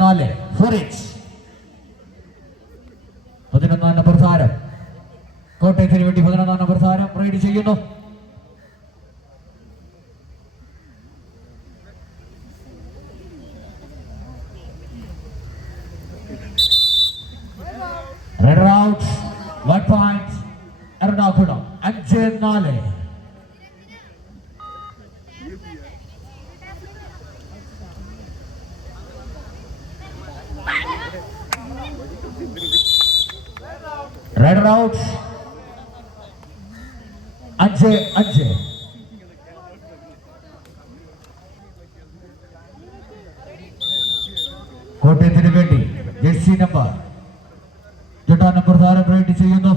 നാല് ഫോറിച്ച് 11 നമ്പർ താരം കോട്ടയത്തിന് വേണ്ടി 11 നമ്പർ താരം റൈഡ് ചെയ്യുന്നു. Red out 1 point Ernakulam 5-4. Red out 5-5. കോട്ടയത്തിന് വേണ്ടി ജേഴ്സി നമ്പർ 8 നമ്പർ താരം റൈഡ് ചെയ്യുന്നു.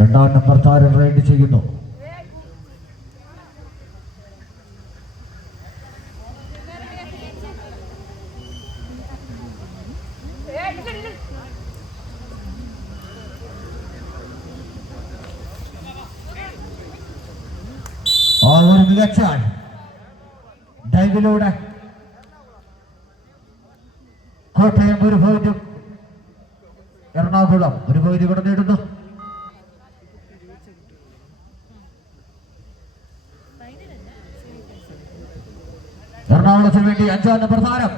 രണ്ടാം നമ്പർ താരം റൈഡ് ചെയ്യുന്നു. ഒരു മികച്ച ഡൈവിലൂടെ കോട്ടയം 1 പോയിന്റും എറണാകുളം 1 പോയിന്റ് ഇവിടെ നേടുന്നു. എറണാകുളത്തിന് വേണ്ടി 5 നമ്പർ താരം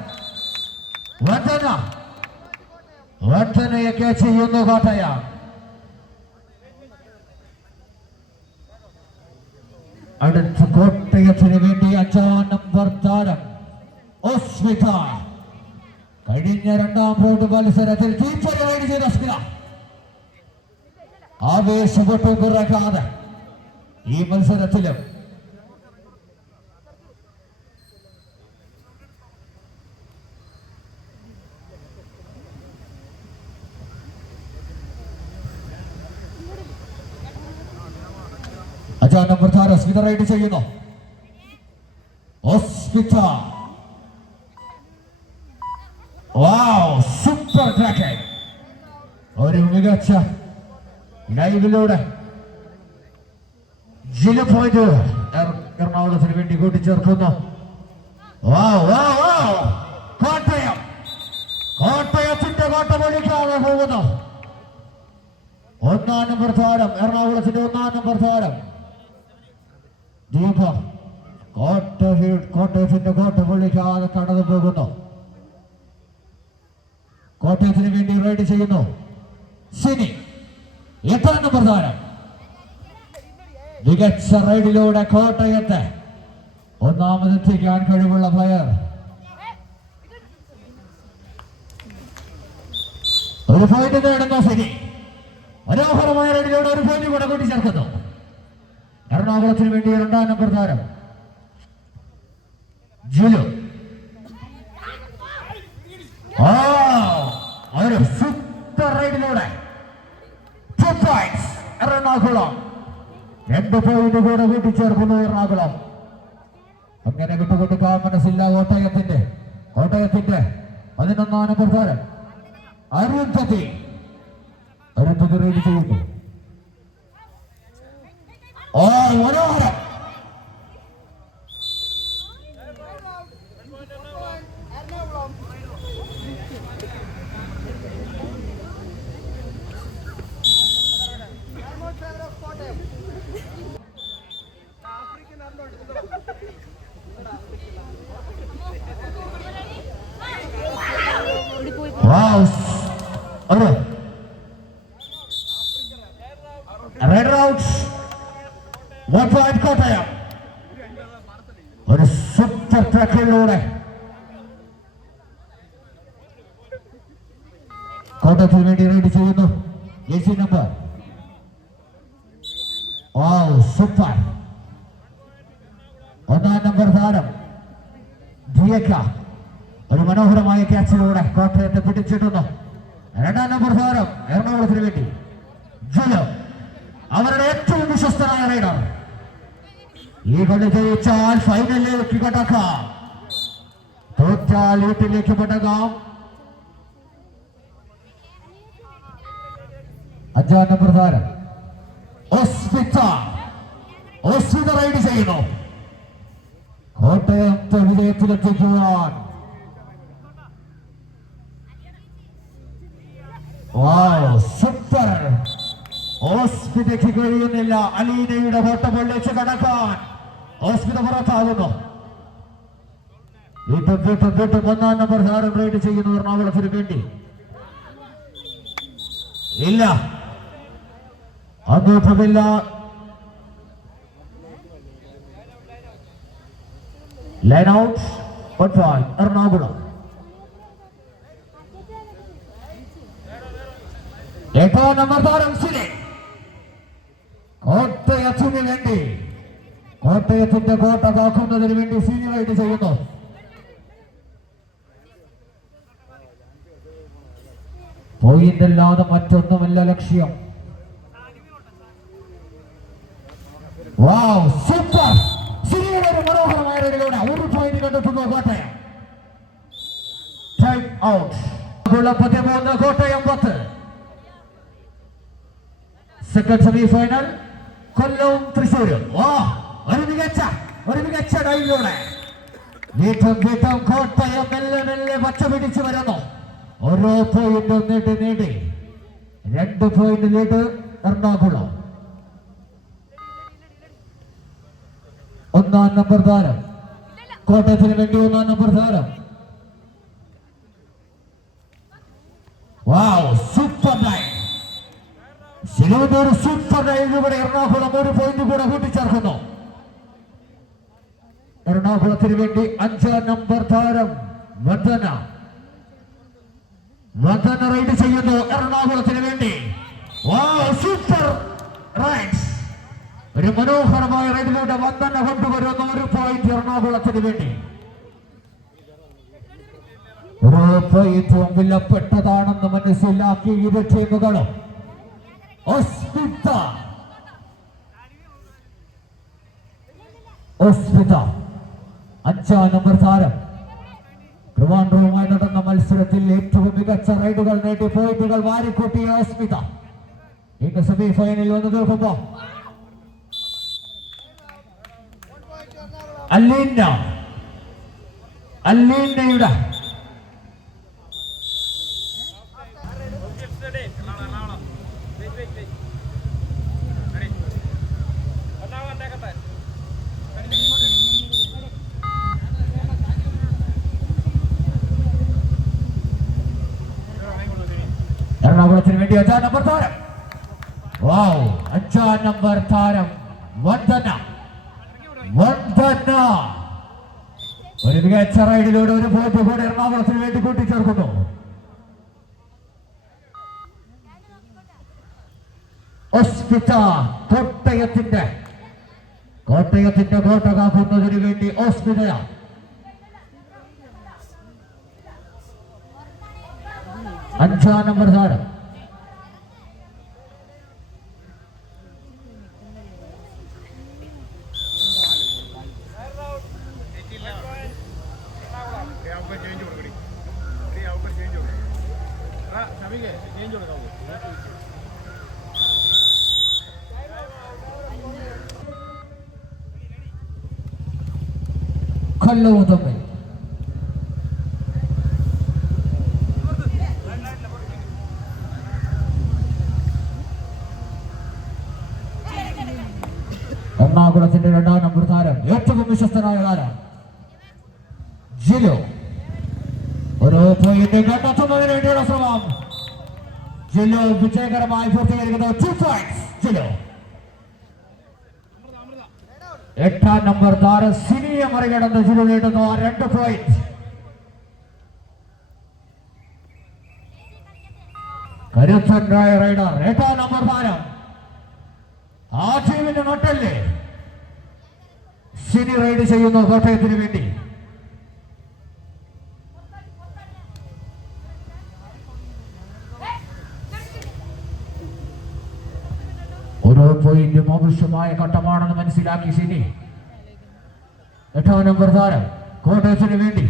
വട്ടനയൊക്കെ ചെയ്യുന്നു കോട്ടയം. അടുത്ത കോട്ടയത്തിന് വേണ്ടി 5 നമ്പർ താരം ഓസ്മിത. കഴിഞ്ഞ 2ാം റൗണ്ട് മത്സരത്തിൽ ടീച്ചർ റൈഡ് ചെയ്ത അസ്മിത ആവേശപ്പെട്ടു കുറക്കാതെ ഈ മത്സരത്തിലും നമ്പർ താരം സ്മിത റൈഡ് ചെയ്യുന്നു. Super tracking. ഒരു മികച്ച ലൈവിലൂടെ ജില്ല പോയിന്റ് എറണാകുളത്തിന് വേണ്ടി കൂട്ടിച്ചേർക്കുന്നു. കോട്ടയത്തിന്റെ കോട്ട പൊളിക്കാതെ പോകുന്നു. 1 നമ്പർ താരം എറണാകുളത്തിന്റെ 1 നമ്പർ താരം ദീപ കോട്ടയത്തിന്റെ കോട്ട പൊളിക്കാതെ കടന്നു പോകുന്നു. കോട്ടയത്തിന് വേണ്ടി റൈഡ് ചെയ്യുന്നു സിനി. 8-ാം നമ്പർ താരം. മികച്ച റൈഡിലൂടെ കോട്ടയത്തെ ഒന്നാമതെത്തിക്കാൻ കഴിവുള്ള പ്ലെയർ. ഒരു പോയിന്റ് നേടുന്ന സിനി. മനോഹരമായ റൈഡിലൂടെ ഒരു പോയിന്റ് കൂടെ കൂട്ടിച്ചേർക്കുന്നു. എറണാകുളത്തിന് വേണ്ടി 2-ാം നമ്പർ താരം ജുലു. ഒരു സൂപ്പർ റൈഡിലൂടെ 2 points എറണാകുളം. 2 പോയിന്റ് കൂടെ കൂട്ടിച്ചേർക്കുന്നു എറണാകുളം. അങ്ങനെ വിട്ടുകൊടുക്കാൻ മനസ്സില്ല കോട്ടയത്തിന്റെ 11-ാം നമ്പർ താരം അരുന്ധതി റൈഡ് ചെയ്യുന്നു. മനോഹരം. Red out. 1 point കോട്ടയം. ഒരു സൂപ്പർ ട്രാക്കിലൂടെ കോട്ടയത്തിന് വേണ്ടി റൈഡ് ചെയ്യുന്നു ജേഴ്സി നമ്പർ. സൂപ്പർ. 1-ാം നമ്പർ താരം ഡിയക്ക ഒരു മനോഹരമായ ക്യാച്ചിലൂടെ കോട്ടയത്തെ പിടിച്ചിട്ടുന്നു. 2-ാം നമ്പർ താരം എറണാകുളത്തിന് വേണ്ടി ജുലു. അവരുടെ ഏറ്റവും വിശ്വസ്തനായ റൈഡർ. ഈ കളി ജയിച്ചാൽ ഫൈനലിലേക്ക് കടക്കാം, തോറ്റാൽ വീട്ടിലേക്ക് മടങ്ങാം. 5-ാം നമ്പർ താരം ഓസ്പിത റൈഡ് ചെയ്യുന്നു. കോട്ടയത്തെ വിജയത്തിലെത്തിക്കുവാൻ സൂപ്പർ. ഓസ്പിതയ്ക്ക് കഴിയുന്നില്ല അലീനയുടെ കോട്ട പൊള്ളിച്ച് കടക്കാൻ. ഓസ്പിത പുറത്താകുന്നു. വീട്ടും 1-ാം നമ്പർ താരം റൈഡ് ചെയ്യുന്നു എറണാകുളത്തിന് വേണ്ടി. ഇല്ല, അദ്ഭുതമില്ല. Line out. എറണാകുളം. 8-ാം നമ്പർ താരം സിനി. കോട്ടയത്തിന് വേണ്ടി, കോട്ടയത്തിന്റെ കോട്ട കാക്കുന്നതിന് വേണ്ടി സിനി റൈഡ് ചെയ്യുന്നു. പോയിന്റല്ലാതെ മറ്റൊന്നുമല്ല ലക്ഷ്യം. സൂപ്പർ. സിനിയുടെ ഒരു മനോഹരമായ റൈഡിലൂടെ 1 പോയിന്റ് കണ്ടെത്തുന്നു Kottayam. Time out. 13 Kottayam 10. Second semi final കൊല്ലവും തൃശ്ശൂരും. ഒരു മികച്ച റൈഡിലൂടെ വീട്ടും കോട്ടയം മെല്ലെ പച്ച പിടിച്ചു വരുന്നു. ഓരോ പോയിന്റ് നേടി 2 പോയിന്റ് ലീഡ് എറണാകുളം. 1-ാം നമ്പർ താരം കോട്ടയത്തിന് വേണ്ടി 1-ാം നമ്പർ താരം. Super line. ഒരു സൂപ്പർ ലൈനിലൂടെ എറണാകുളം 1 പോയിന്റ് കൂടെ കൂട്ടിച്ചേർക്കുന്നു. എറണാകുളത്തിന് വേണ്ടി 5-ാം നമ്പർ താരം വന്ദന റൈഡ് ചെയ്യുന്നു എറണാകുളത്തിന് വേണ്ടി. Super rides. ഒരു മനോഹരമായ റൈഡിലൂടെ വന്ദന കൊണ്ടുവരുന്ന 1 പോയിന്റ് എറണാകുളത്തിന് വേണ്ടി. ഓരോ ഏറ്റവും വിലപ്പെട്ടതാണെന്ന് മനസ്സിലാക്കി ഇരു ടീമുകളും. ഓസ്പിത 5-ാം നമ്പർ താരം. ട്രിവാൻഡ്രവുമായി നടന്ന മത്സരത്തിൽ ഏറ്റവും മികച്ച റൈഡുകൾ നേടി പോയിന്റുകൾ വാരിക്കൂട്ടിയ ഓസ്പിത ഇന്ന് സെമി ഫൈനലിൽ വന്നു നിൽക്കുമ്പോ അല്ലീനയുടെ എറണാകുളത്തിന് വേണ്ടി 5-ാം നമ്പർ താരം. വാവ്, 5-ാം നമ്പർ താരം വന്ദന. ഒരു മികച്ച റൈഡിലൂടെ ഒരു പോയിന്റ് കൂടെ എറണാകുളത്തിന് വേണ്ടി കൂട്ടിച്ചേർക്കുന്നു. ഓസ്പിത കോട്ടയത്തിന്റെ കോട്ട കാക്കുന്നതിന് വേണ്ടി ഓസ്പിത. 5-ാം നമ്പർ താരം. കൊല്ലവും തമ്മിൽ എറണാകുളത്തിന്റെ 2-ാം നമ്പർ താരം, ഏറ്റവും വിശ്വസ്തനായ താരം ജിലോ. ഒരു പോയിന്റ് കണ്ടെത്തുന്നതിന് വേണ്ടിയുള്ള ശ്രമം ജിലോ വിജയകരമായി പൂർത്തീകരിക്കുന്നു. 2 points ജിലോ. 8-ാം നമ്പർ താരം സിനിയെ മറികടന്ന് ജിലോ നേടുന്നു 2 പോയിന്റ്. കരുത്തനായ റൈഡർ 8-ാം നമ്പർ താരം. ആ ടീമിന്റെ നട്ടല്ലേ സിനി റൈഡ് ചെയ്യുന്നു കോട്ടയത്തിന് വേണ്ടി. ഓരോ പോയിന്റും ആവശ്യമായ ഘട്ടമാണെന്ന് മനസ്സിലാക്കി സിനി 8-ാം നമ്പർ താരം കോട്ടയത്തിന് വേണ്ടി.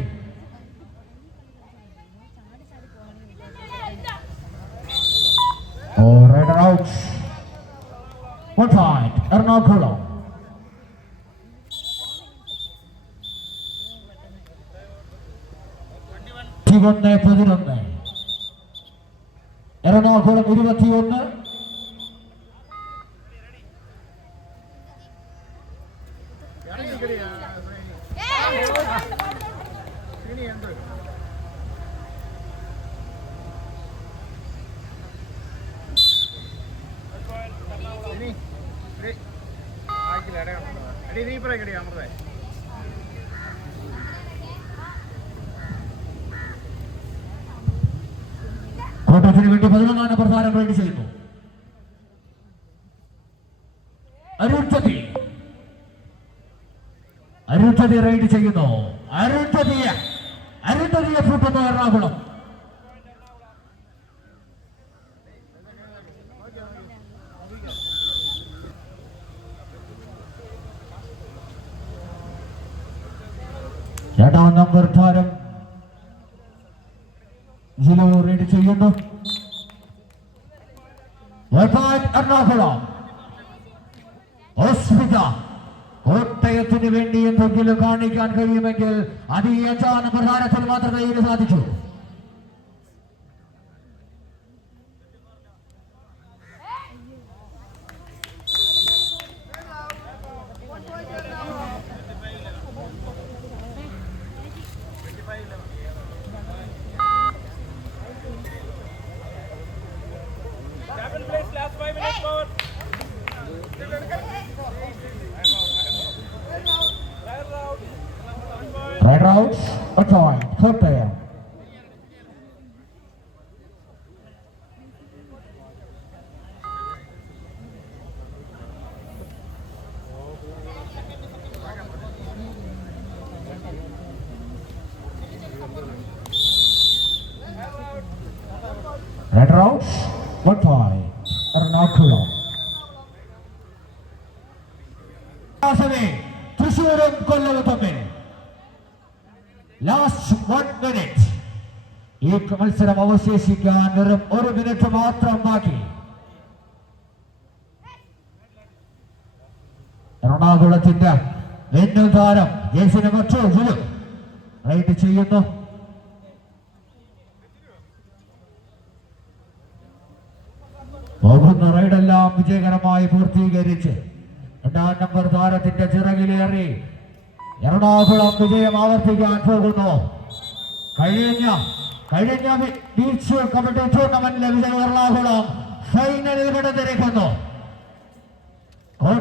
Rider out. 1 point Ernakulam. Ernakulam 21. കോട്ടയത്തിന് വേണ്ടി 11-ാം നമ്പർ താരം റൈഡ് ചെയ്യുന്നു. അരുന്ധതി റൈഡ് ചെയ്യുന്നു. അരുന്ധതിയെ കൂട്ടുന്നു എറണാകുളം. രണ്ടാം നമ്പർ താരം ജിലോ റൈഡ് ചെയ്യുന്നു. എറണാകുളം. കോട്ടയത്തിന് വേണ്ടി എന്തെങ്കിലും കാണിക്കാൻ കഴിയുമെങ്കിൽ അത് ഈ 5-ാം നമ്പർ താരത്തിന് മാത്രമേ ഇതിന് സാധിക്കൂ. Red Routes, a point, Kottayam. Red Routes, 1 point, Ernakulam. തൃശ്ശൂരും കൊല്ലവും തമ്മിൽ ലാസ്റ്റ് 1 minute. ഈ മത്സരം അവശേഷിക്കാൻ വെറും 1 മിനിറ്റ് മാത്രം ബാക്കി. എറണാകുളത്തിന്റെ വെന്നു താരം ജേഴ്സി നമ്പർ 2 ജിലു റൈഡ് ചെയ്യുന്നു. പോകുന്ന റൈഡെല്ലാം വിജയകരമായി പൂർത്തീകരിച്ച് 2-ാം നമ്പർ താരത്തിന്റെ ചിറകിലേറി എറണാകുളം വിജയം ആവർത്തിക്കാൻ പോകുന്നു. കഴിഞ്ഞ കഴിഞ്ഞ ബീച്ച് കബഡി ടൂർണമെന്റിലെ വിജയ എറണാകുളം ഫൈനലിൽ കടന്നിരിക്കുന്നു.